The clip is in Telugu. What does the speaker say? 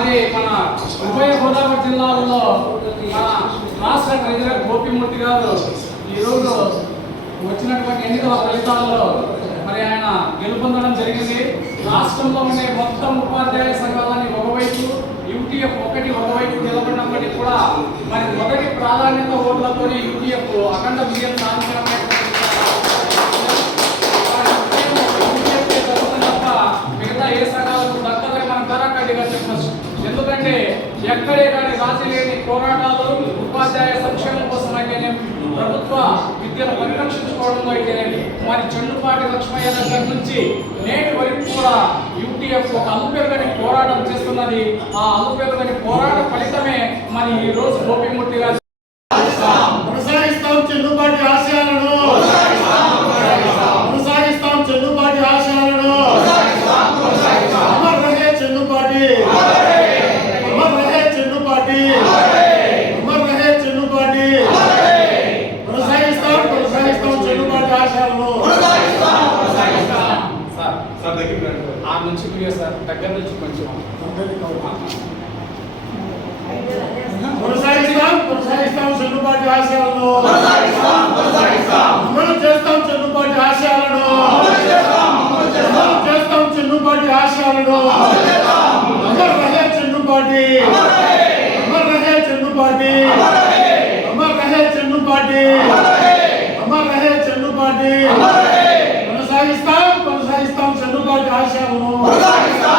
మన ఉభయ గోదావరి జిల్లాలో మన రాష్ట్ర ట్రెజరర్ గోపిమూర్తి గారు ఈరోజు వచ్చినటువంటి ఎన్నికల ఫలితాల్లో మరి ఆయన గెలుపొందడం జరిగింది. రాష్ట్రంలో ఉండే మొత్తం ఉపాధ్యాయ సంఘాలని ఒకవైపు యూటీఎఫ్ ఒకటి ఒకవైపు నిలబడినప్పటికీ ఎక్కడే కానీ రాజీ లేని పోరాటాలు ఉపాధ్యాయ సంక్షేమం కోసం అయితేనే ప్రభుత్వ విద్యను పరిరక్షించుకోవడంలో అయితేనేమి మరి చెన్నుపాటి లక్ష్మయ్య దగ్గర నుంచి నేటి వరకు కూడా యూటీఎఫ్ ఒక అలుపెరుగని పోరాటం చేస్తున్నది. ఆ అలుపెరుగని పోరాట ఫలితమే మరి ఈ రోజు గోపిమూర్తి గారు కొనసాగిస్తాం చెన్నుబాటి ఆశయ సార్ ఆ నుంచి వీడియో సార్ దగ్గర నుంచి కొంచెం కొనసాగిస్తాం కొనసాగిస్తాం చెన్నుబాటి ఆశయాలను అమలు చేస్తాం చెన్నుబాటి ఆశయాలను అమలు చేస్తాం చెన్నుబాటి ఆశయాలను అమర్ రహే చెన్నుబాటి అమర్ రహే చెన్నుబాటి అమర్ రహే చెన్నుబాటి అమర్ రహే చెన్నుబాటి కొనసాగిస్తాం 我再来